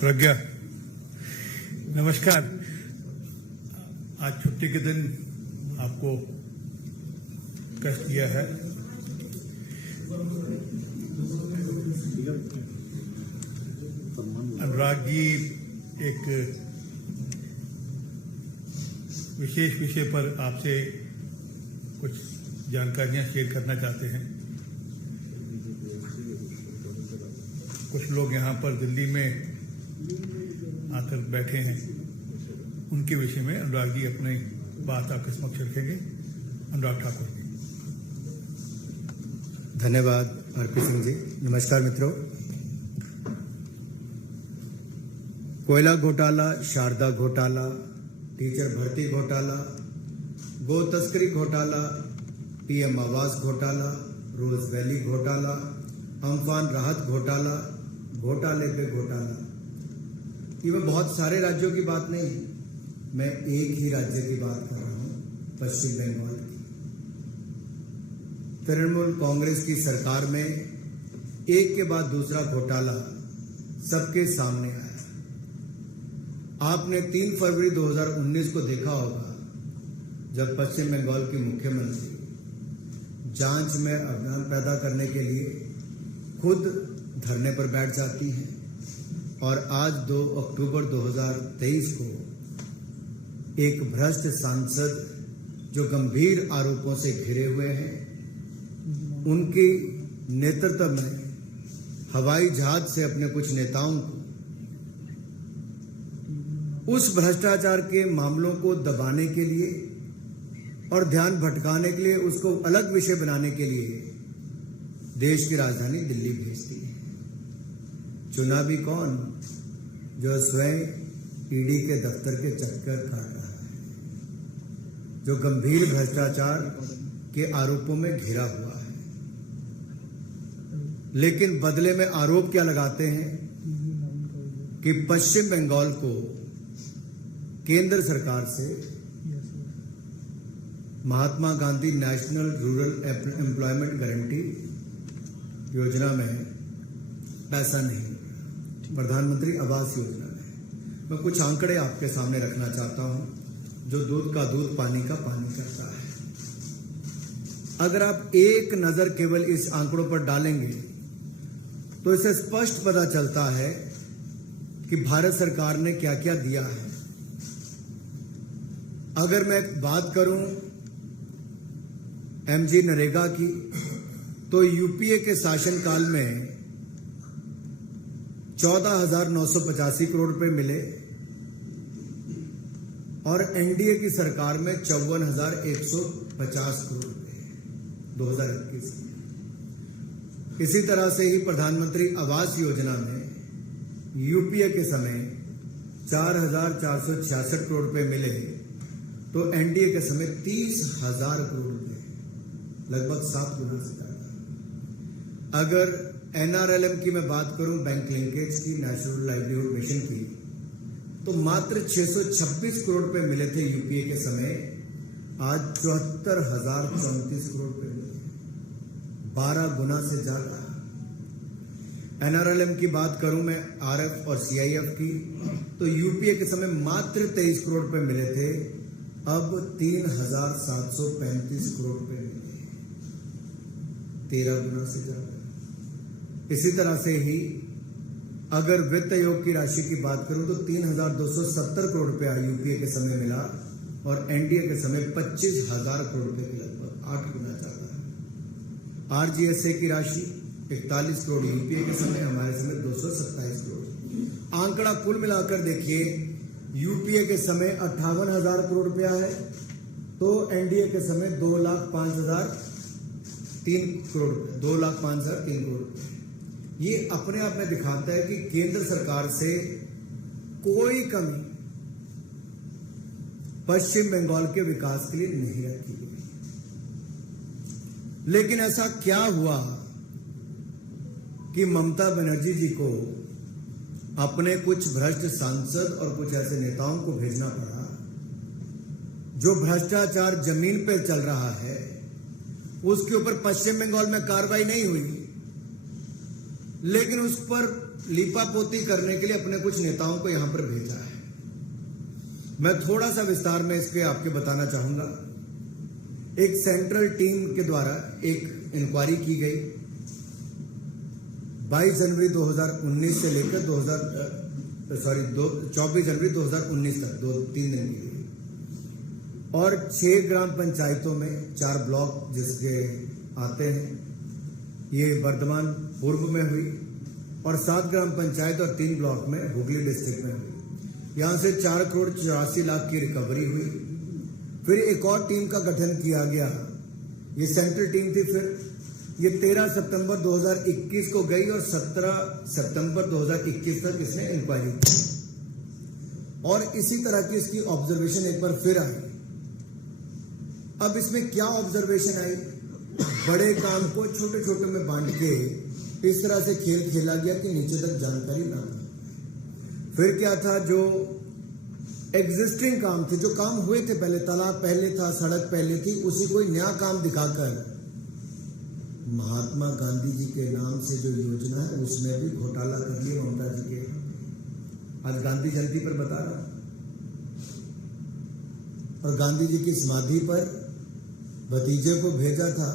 प्रज्ञा, नमस्कार। आज छुट्टी के दिन आपको कष्ट दिया है। अनुराग जी एक विशेष विषय पर आपसे कुछ जानकारियां शेयर करना चाहते हैं। कुछ लोग यहाँ पर दिल्ली में आकर बैठे हैं, उनके विषय में अनुराग जी अपनी बात आपके समक्ष रखेंगे। अनुराग ठाकुर जी। धन्यवाद आरपी सिंह जी। नमस्कार मित्रों। कोयला घोटाला, शारदा घोटाला, टीचर भर्ती घोटाला, गो तस्करी घोटाला, पीएम आवास घोटाला, रोज वैली घोटाला, अम्फान राहत घोटाला, घोटाले पे घोटाला। ये मैं बहुत सारे राज्यों की बात नहीं, मैं एक ही राज्य की बात कर रहा हूं, पश्चिम बंगाल की। तृणमूल कांग्रेस की सरकार में एक के बाद दूसरा घोटाला सबके सामने आया। आपने 3 फरवरी 2019 को देखा होगा, जब पश्चिम बंगाल की मुख्यमंत्री जांच में अवधान पैदा करने के लिए खुद धरने पर बैठ जाती हैं। और आज 2 अक्टूबर 2023 को एक भ्रष्ट सांसद जो गंभीर आरोपों से घिरे हुए हैं, उनके नेतृत्व में हवाई जहाज से अपने कुछ नेताओं को उस भ्रष्टाचार के मामलों को दबाने के लिए और ध्यान भटकाने के लिए, उसको अलग विषय बनाने के लिए देश की राजधानी दिल्ली भेजती है। चुना भी कौन? जो स्वयं ईडी के दफ्तर के चक्कर काट रहा है, जो गंभीर भ्रष्टाचार के आरोपों में घिरा हुआ है। लेकिन बदले में आरोप क्या लगाते हैं कि पश्चिम बंगाल को केंद्र सरकार से Mahatma Gandhi national rural employment guarantee योजना में पैसा नहीं, प्रधानमंत्री आवास योजना में। मैं कुछ आंकड़े आपके सामने रखना चाहता हूं, जो दूध का दूध, पानी का पानी करता है। अगर आप एक नजर केवल इस आंकड़ों पर डालेंगे तो इससे स्पष्ट पता चलता है कि भारत सरकार ने क्या क्या दिया है। अगर मैं बात करूं एमजी नरेगा की, तो यूपीए के शासनकाल में 14,985 करोड़ रुपए मिले और एनडीए की सरकार में 54,150 करोड़ रुपए 2021 में। इसी तरह से ही प्रधानमंत्री आवास योजना में यूपीए के समय 4,466 करोड़ रुपए मिले, तो एनडीए के समय 30,000 करोड़ रुपए, लगभग 7 गुना से ज्यादा। अगर एनआरएलएम की मैं बात करूं, बैंक लिंकेज की, नेशनल लाइवलीहुड मिशन की, तो मात्र 626 करोड़ रुपए मिले थे यूपीए के समय। आज 74,034 करोड़ रुपए मिले, 12 गुना से ज्यादा। एनआरएलएम की बात करूं मैं आरएफ और सीआईएफ की, तो यूपीए के समय मात्र 23 करोड़ रुपए मिले थे, अब 3,735 करोड़ रुपए मिले, 13 गुना से ज्यादा। इसी तरह से ही अगर वित्त आयोग की राशि की बात करूं तो 3,270 करोड़ रुपया यूपीए के समय मिला और एनडीए के समय 25,000 करोड़ रुपए के लगभग 8 गुना ज्यादा है। आरजीएसए की राशि 41 करोड़ यूपीए के समय, हमारे समय 227 करोड़। आंकड़ा कुल मिलाकर देखिए, यूपीए के समय 58,000 करोड़ रुपया है, तो एनडीए के समय 2,05,003 करोड़, 2,05,003 करोड़ रुपए। ये अपने आप में दिखाता है कि केंद्र सरकार से कोई कमी पश्चिम बंगाल के विकास के लिए नहीं रखी गई। लेकिन ऐसा क्या हुआ कि ममता बनर्जी जी को अपने कुछ भ्रष्ट सांसद और कुछ ऐसे नेताओं को भेजना पड़ा जो भ्रष्टाचार जमीन पे चल रहा है उसके ऊपर पश्चिम बंगाल में कार्रवाई नहीं हुई, लेकिन उस पर लीपापोती करने के लिए अपने कुछ नेताओं को यहां पर भेजा है। मैं थोड़ा सा विस्तार में इसके आपके बताना चाहूंगा। एक सेंट्रल टीम के द्वारा एक इंक्वायरी की गई 22 जनवरी 2019 से लेकर 24 जनवरी 2019 तक 2-3 दिन के लिए, और 6 ग्राम पंचायतों में 4 ब्लॉक जिसके आते हैं, ये वर्धमान पूर्व में हुई, और 7 ग्राम पंचायत और 3 ब्लॉक में हुगली डिस्ट्रिक्ट में हुई। यहां से 4 करोड़ 84 लाख की रिकवरी हुई। फिर एक और टीम का गठन किया गया, ये सेंट्रल टीम थी। फिर ये 13 सितंबर 2021 को गई और 17 सितंबर 2021 तक इसने इंक्वायरी की, और इसी तरह की इसकी ऑब्जर्वेशन एक बार फिर आई। अब इसमें क्या ऑब्जर्वेशन आई? बड़े काम को छोटे छोटे में बांट के इस तरह से खेल खेला गया कि नीचे तक जानकारी ना हो। फिर क्या था, जो एग्जिस्टिंग काम थे, जो काम हुए थे पहले, तालाब पहले था, सड़क पहले थी, उसी कोई नया काम दिखाकर महात्मा गांधी जी के नाम से जो योजना है उसमें भी घोटाला कर लिया ममता जी के। आज गांधी जयंती पर बता रहा, और गांधी जी की समाधि पर भतीजे को भेजा था,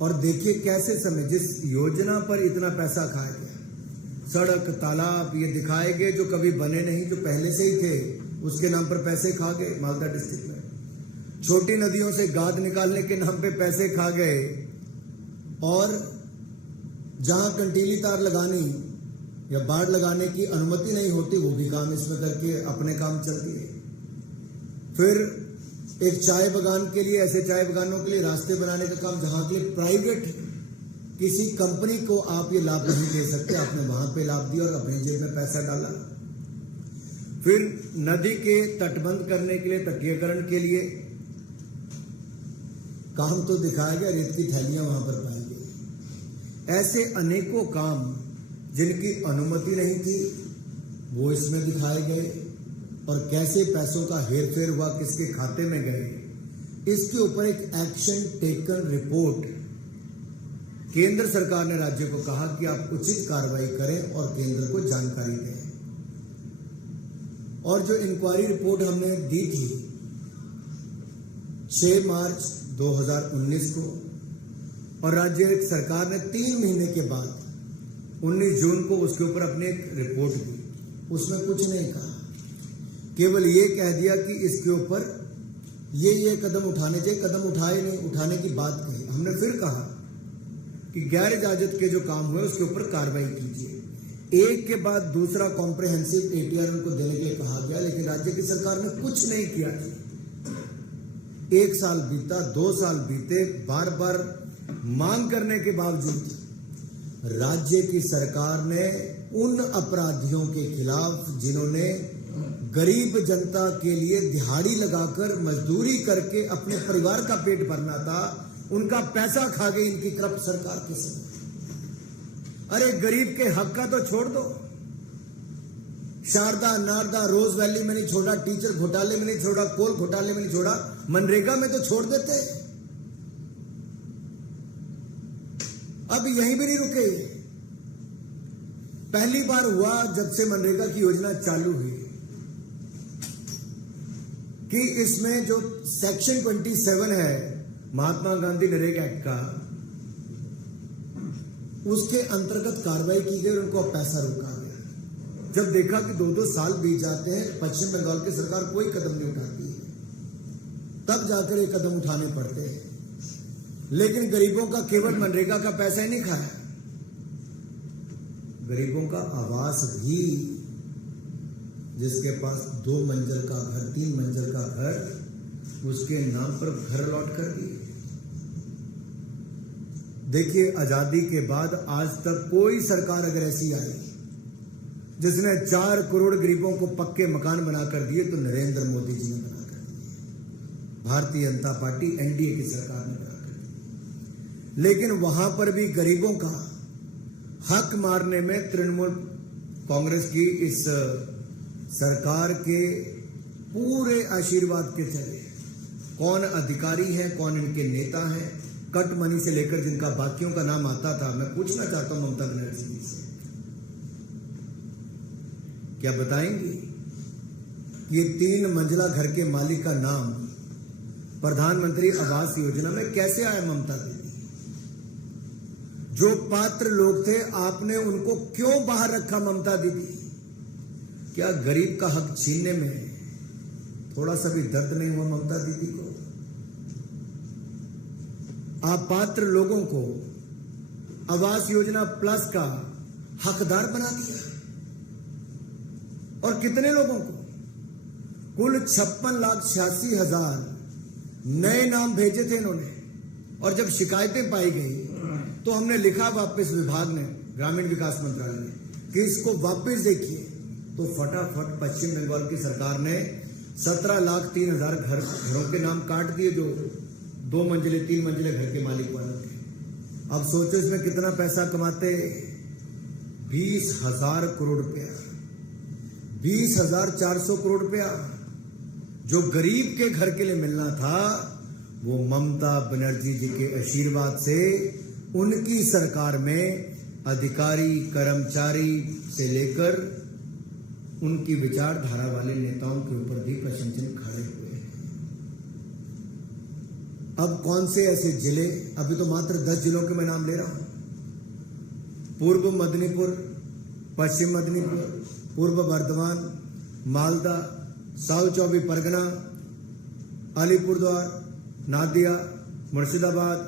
और देखिए कैसे समय जिस योजना पर इतना पैसा खाया गया, सड़क तालाब ये दिखाए गए जो कभी बने नहीं, जो पहले से ही थे, उसके नाम पर पैसे खा गए। मालदा डिस्ट्रिक्ट में छोटी नदियों से गाद निकालने के नाम पे पैसे खा गए, और जहां कंटीली तार लगानी या बाढ़ लगाने की अनुमति नहीं होती वो भी काम इसमें करके अपने काम चल दिए। फिर एक चाय बागान के लिए, ऐसे चाय बागानों के लिए रास्ते बनाने का काम, जहां के लिए प्राइवेट किसी कंपनी को आप ये लाभ नहीं दे सकते, आपने वहां पे लाभ दिया और अपने जेब में पैसा डाला। फिर नदी के तटबंध करने के लिए, तटीयकरण के लिए काम तो दिखाया गया, रेत की थैलियां वहां पर पाई गई। ऐसे अनेकों काम जिनकी अनुमति नहीं थी वो इसमें दिखाए गए, और कैसे पैसों का हेरफेर हुआ, किसके खाते में गए, इसके ऊपर एक एक्शन टेकन रिपोर्ट केंद्र सरकार ने राज्य को कहा कि आप उचित कार्रवाई करें और केंद्र को जानकारी दें। और जो इंक्वायरी रिपोर्ट हमने दी थी 6 मार्च 2019 को, और राज्य सरकार ने 3 महीने के बाद 19 जून को उसके ऊपर अपनी एक रिपोर्ट दी। उसमें कुछ नहीं कहा, केवल ये कह दिया कि इसके ऊपर ये कदम उठाने चाहिए, कदम उठाए नहीं, उठाने की बात कही। हमने फिर कहा कि गैर इजाजत के जो काम हुए उसके ऊपर कार्रवाई कीजिए। एक के बाद दूसरा कॉम्प्रिहेंसिव एटीआर उनको देने के लिए कहा गया, लेकिन राज्य की सरकार ने कुछ नहीं किया। 1 साल बीता, 2 साल बीते, बार बार मांग करने के बावजूद राज्य की सरकार ने उन अपराधियों के खिलाफ जिन्होंने गरीब जनता के लिए दिहाड़ी लगाकर मजदूरी करके अपने परिवार का पेट भरना था, उनका पैसा खा गई इनकी करप्ट सरकार के समय। अरे गरीब के हक का तो छोड़ दो, शारदा नारदा रोज वैली में नहीं छोड़ा, टीचर घोटाले में नहीं छोड़ा, कोल घोटाले में नहीं छोड़ा, मनरेगा में तो छोड़ देते। अब यहीं भी नहीं रुके। पहली बार हुआ जब से मनरेगा की योजना चालू हुई कि इसमें जो सेक्शन 27 है महात्मा गांधी नरेगा एक्ट का, उसके अंतर्गत कार्रवाई की गई और उनको पैसा रोका गया। जब देखा कि 2-2 साल बीत जाते हैं, पश्चिम बंगाल की सरकार कोई कदम नहीं उठाती है, तब जाकर ये कदम उठाने पड़ते हैं। लेकिन गरीबों का केवल मनरेगा का पैसा ही नहीं खाया, गरीबों का आवास भी, जिसके पास 2 मंजिल का घर, 3 मंजिल का घर, उसके नाम पर घर अलॉट कर दिए। देखिए, आजादी के बाद आज तक कोई सरकार अगर ऐसी आई जिसने 4 करोड़ गरीबों को पक्के मकान बनाकर दिए तो नरेंद्र मोदी जी ने बनाकर दिए, भारतीय जनता पार्टी एनडीए की सरकार ने बनाकर दिए। लेकिन वहां पर भी गरीबों का हक मारने में तृणमूल कांग्रेस की इस सरकार के पूरे आशीर्वाद के चले। कौन अधिकारी हैं, कौन इनके नेता हैं, कट मनी से लेकर जिनका बाकियों का नाम आता था, मैं पूछना चाहता हूं ममता बनर्जी जी से, क्या बताएंगी ये 3 मंजिला घर के मालिक का नाम प्रधानमंत्री आवास योजना में कैसे आया? ममता दीदी, जो पात्र लोग थे आपने उनको क्यों बाहर रखा? ममता दीदी, क्या गरीब का हक छीनने में थोड़ा सा भी दर्द नहीं हुआ ममता दीदी को? आप पात्र लोगों को आवास योजना प्लस का हकदार बना दिया, और कितने लोगों को? कुल 56,86,000 नए नाम भेजे थे इन्होंने, और जब शिकायतें पाई गई तो हमने लिखा वापस विभाग ने, ग्रामीण विकास मंत्रालय ने, कि इसको वापस देखिए, तो फटाफट पश्चिम बंगाल की सरकार ने 17,03,000 घरों के नाम काट दिए, जो 2 मंजिले 3 मंजिले घर के मालिक वालों के। अब सोचो इसमें कितना पैसा कमाते? 20,000 करोड़ रुपया, 20,400 करोड़ रुपया जो गरीब के घर के लिए मिलना था, वो ममता बनर्जी जी के आशीर्वाद से उनकी सरकार में अधिकारी कर्मचारी से लेकर उनकी विचारधारा वाले नेताओं के ऊपर भी प्रशंसन खड़े हुए हैं। अब कौन से ऐसे जिले, अभी तो मात्र 10 जिलों के मैं नाम ले रहा हूं, पूर्व मेदिनीपुर, पश्चिम मेदिनीपुर, पूर्व बर्धमान, मालदा, साउथ 24 परगना, अलीपुरद्वार, नादिया, मुर्शिदाबाद,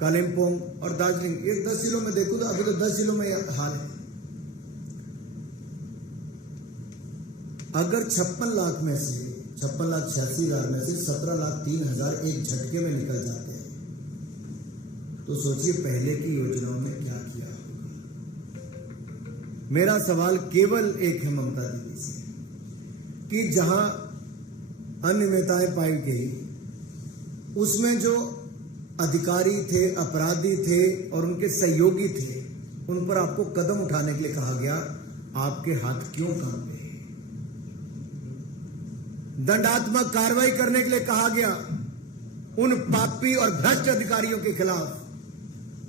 कालिम्पोंग और दार्जिलिंग, ये 10 जिलों में देखो तो अभी तो 10 जिलों में हाल है। अगर 56 लाख में से 56,86,000 में से 17,03,000 एक झटके में निकल जाते हैं, तो सोचिए पहले की योजनाओं में क्या किया होगा। मेरा सवाल केवल एक है ममता दीदी से, कि जहां अनियमितताएं पाई गई उसमें जो अधिकारी थे, अपराधी थे और उनके सहयोगी थे, उन पर आपको कदम उठाने के लिए कहा गया, आपके हाथ क्यों कांपे? दंडात्मक कार्रवाई करने के लिए कहा गया उन पापी और भ्रष्ट अधिकारियों के खिलाफ,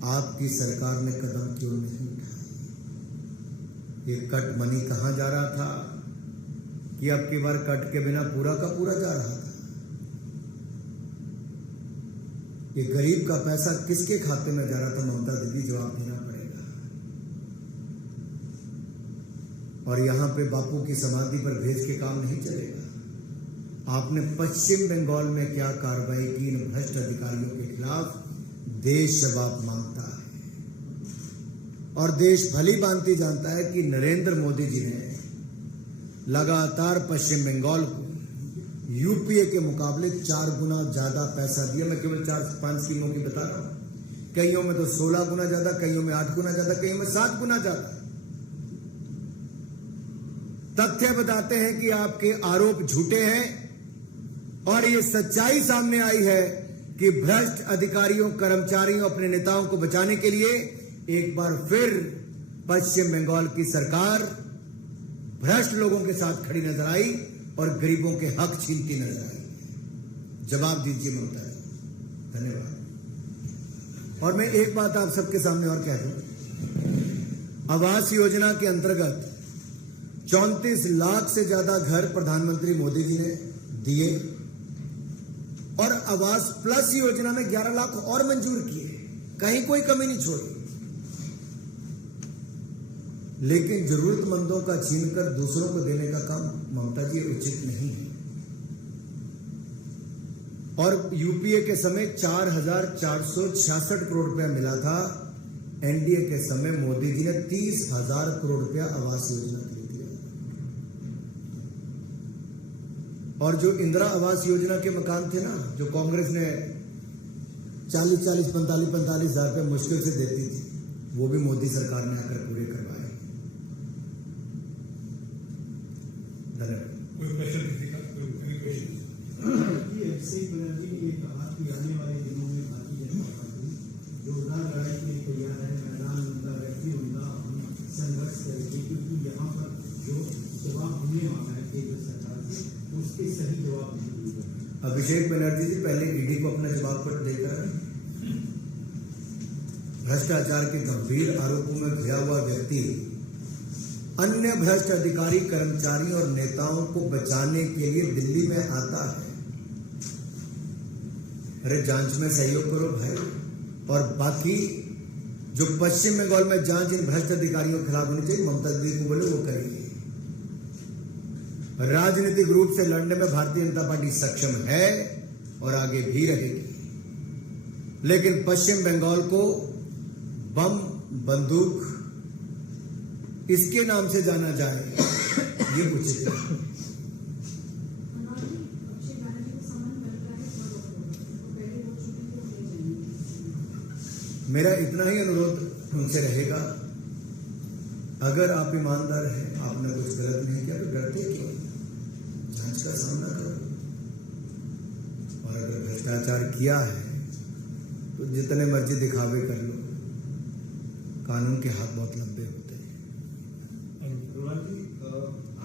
आपकी सरकार ने कदम क्यों नहीं उठाया? ये कट मनी कहां जा रहा था कि अब की बार कट के बिना पूरा का पूरा जा रहा था? ये गरीब का पैसा किसके खाते में जा रहा था? ममता दीदी, जवाब देना पड़ेगा। और यहां पे बापू की समाधि पर भेज के काम नहीं चलेगा। आपने पश्चिम बंगाल में क्या कार्रवाई की इन भ्रष्ट अधिकारियों के खिलाफ, देश जवाब मांगता है। और देश भली भांति जानता है कि नरेंद्र मोदी जी ने लगातार पश्चिम बंगाल को यूपीए के मुकाबले 4 गुना ज्यादा पैसा दिया। मैं केवल 4-5 स्कीमों की बता रहा हूं, कईयों में तो 16 गुना ज्यादा, कईयों में 8 गुना ज्यादा, कईयों में 7 गुना ज्यादा। तथ्य बताते हैं कि आपके आरोप झूठे हैं, और ये सच्चाई सामने आई है कि भ्रष्ट अधिकारियों, कर्मचारियों, अपने नेताओं को बचाने के लिए एक बार फिर पश्चिम बंगाल की सरकार भ्रष्ट लोगों के साथ खड़ी नजर आई और गरीबों के हक छीनती नजर आई। जवाब दीजिए ममता जी। धन्यवाद। और मैं एक बात आप सबके सामने और कह दूं, आवास योजना के अंतर्गत 34 लाख से ज्यादा घर प्रधानमंत्री मोदी जी ने दिए, और आवास प्लस योजना में 11 लाख और मंजूर किए, कहीं कोई कमी नहीं छोड़ी। लेकिन जरूरतमंदों का छीनकर दूसरों को देने का काम ममता जी उचित नहीं है। और यूपीए के समय 4,466 करोड़ रुपया मिला था, एनडीए के समय मोदी जी ने 30,000 करोड़ रुपया आवास योजना के लिए दिया। और जो इंदिरा आवास योजना के मकान थे ना, जो कांग्रेस ने 40-40, 45-45 हजार रुपये मुश्किल से देती थी, वो भी मोदी सरकार ने आकर पूरे करवाए। कोई क्वेश्चन किसी का? कोई क्वेश्चन? अभिषेक बनर्जी ने ये कहा कि आने वाले दिनों में भारतीय जनता पार्टी जोरदार लड़ाई के लिए तैयार है, मैदान उनका, व्यक्ति उनका, हम संघर्ष करेंगे, क्योंकि यहाँ पर जो जवाब हमने मांगा है केंद्र सरकार से, उस इसके सही जवाब दीजिए। अभिषेक बनर्जी जी पहले ईडी को अपना जवाब पत्र देकर भ्रष्टाचार के गंभीर आरोपों में घिरा हुआ व्यक्ति अन्य भ्रष्ट अधिकारी, कर्मचारी और नेताओं को बचाने के लिए दिल्ली में आता है। अरे जांच में सहयोग करो भाई, और बाकी जो पश्चिम बंगाल में जांच इन भ्रष्ट अधिकारियों के खिलाफ होनी चाहिए, ममता दीदी को बोले वो करेगी। राजनीतिक रूप से लड़ने में भारतीय जनता पार्टी सक्षम है और आगे भी रहेगी, लेकिन पश्चिम बंगाल को बम, बंदूक इसके नाम से जाना जाए ये उचित है। मेरा इतना ही अनुरोध उनसे रहेगा, अगर आप ईमानदार हैं, आपने कुछ गलत नहीं किया तो डरते क्यों? जांच का सामना करो, और अगर भ्रष्टाचार किया है तो जितने मर्जी दिखावे कर लो, कानून के हाथ बहुत लंबे होते हैं। अनुराग जी,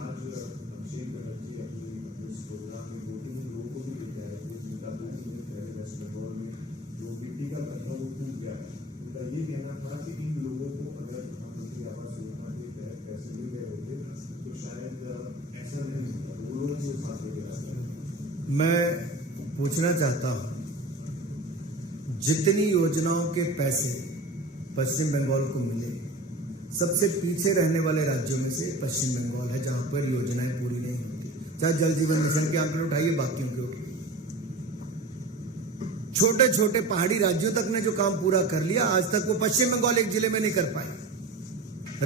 आज अभिषेक बनर्जी अपनी इस प्रोग्राम में वोटिंग लोगों को भी लेकर आए, वो वेस्ट बंगाल में जो मिट्टी का कचरा वो टूट गया, उनका ये कहना था कि इन लोगों को अगर प्रधानमंत्री आवास योजना के तहत पैसे मिल गए होते तो शायद ऐसा नहीं होता, वो लोगों को साथ लेकर। मैं पूछना चाहता हूं, जितनी योजनाओं के पैसे पश्चिम बंगाल को मिले, सबसे पीछे रहने वाले राज्यों में से पश्चिम बंगाल है, जहां पर योजनाएं पूरी नहीं होती। चाहे जल जीवन मिशन के आंकड़े उठाइए, बाकियों के उठाइए, छोटे छोटे पहाड़ी राज्यों तक ने जो काम पूरा कर लिया, आज तक वो पश्चिम बंगाल एक जिले में नहीं कर पाई।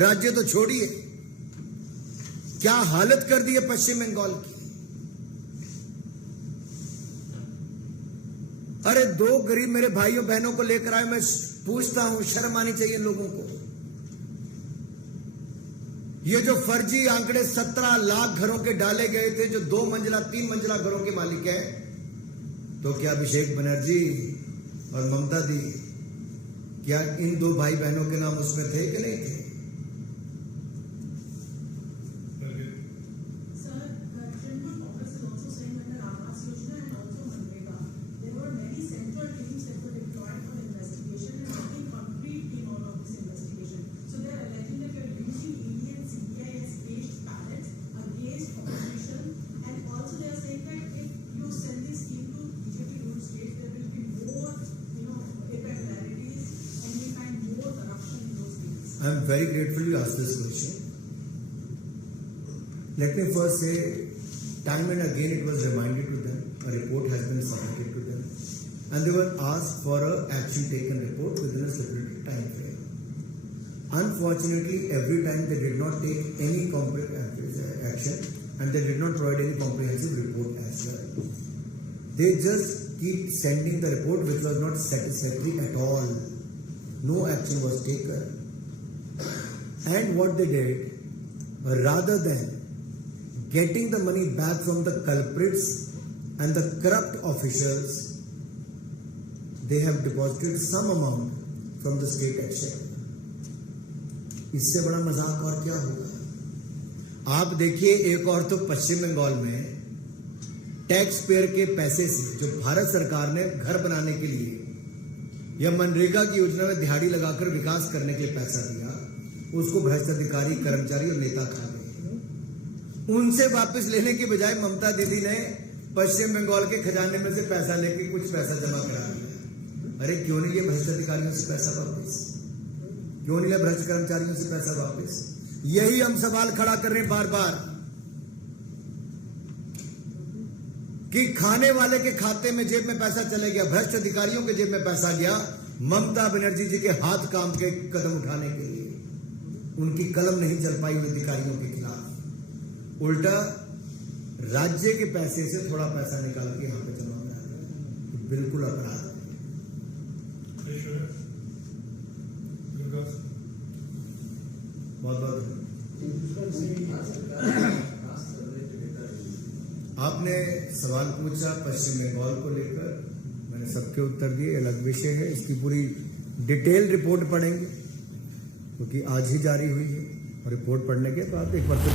राज्य तो छोड़िए, क्या हालत कर दी है पश्चिम बंगाल की। अरे दो गरीब मेरे भाइयों बहनों को लेकर आए, मैं पूछता हूं, शर्म आनी चाहिए लोगों को। ये जो फर्जी आंकड़े 17 लाख घरों के डाले गए थे, जो 2 मंजिला 3 मंजिला घरों के मालिक है, तो क्या अभिषेक बनर्जी और ममता दी, क्या इन 2 भाई बहनों के नाम उसमें थे कि नहीं थे? I am very grateful you asked this question. Let me first say, time and again it was reminded to them, a report has been submitted to them, and they were asked for an action taken report within a stipulated time frame. Unfortunately, every time they did not take any action, and they did not provide any comprehensive report as well. They just keep sending the report which was not satisfactory at all. No action was taken. And what they did, rather than getting the money back from the culprits and the corrupt officials, they have deposited some amount from the state exchequer. इससे बड़ा मजाक और क्या होगा? आप देखिए, एक और तो पश्चिम बंगाल में टैक्स पेयर के पैसे से, जो भारत सरकार ने घर बनाने के लिए या मनरेगा की योजना में दिहाड़ी लगाकर विकास करने के लिए पैसा दिया, उसको भ्रष्ट अधिकारी, कर्मचारी और नेता खा गए। उनसे वापस लेने की बजाय ममता दीदी ने पश्चिम बंगाल के खजाने में से पैसा लेके कुछ पैसा जमा करा दिया। अरे क्यों नहीं लिए भ्रष्ट अधिकारियों से पैसा वापस? क्यों नहीं लिया भ्रष्ट कर्मचारियों से पैसा वापस? यही हम सवाल खड़ा कर रहे हैं बार बार कि खाने वाले के खाते में जेब में पैसा चले गया, भ्रष्ट अधिकारियों के जेब में पैसा गया, ममता बनर्जी जी के हाथ काम के कदम उठाने के लिए उनकी कलम नहीं चल पाई उन अधिकारियों के खिलाफ। उल्टा राज्य के पैसे से थोड़ा पैसा निकाल के यहां पे जमा करा दिया, बिल्कुल अपराध है। बहुत बहुत आपने सवाल पूछा पश्चिम बंगाल को लेकर, मैंने सबके उत्तर दिए। अलग विषय है, इसकी पूरी डिटेल रिपोर्ट पढ़ेंगे क्योंकि आज ही जारी हुई है, और रिपोर्ट पढ़ने के बाद एक बार फिर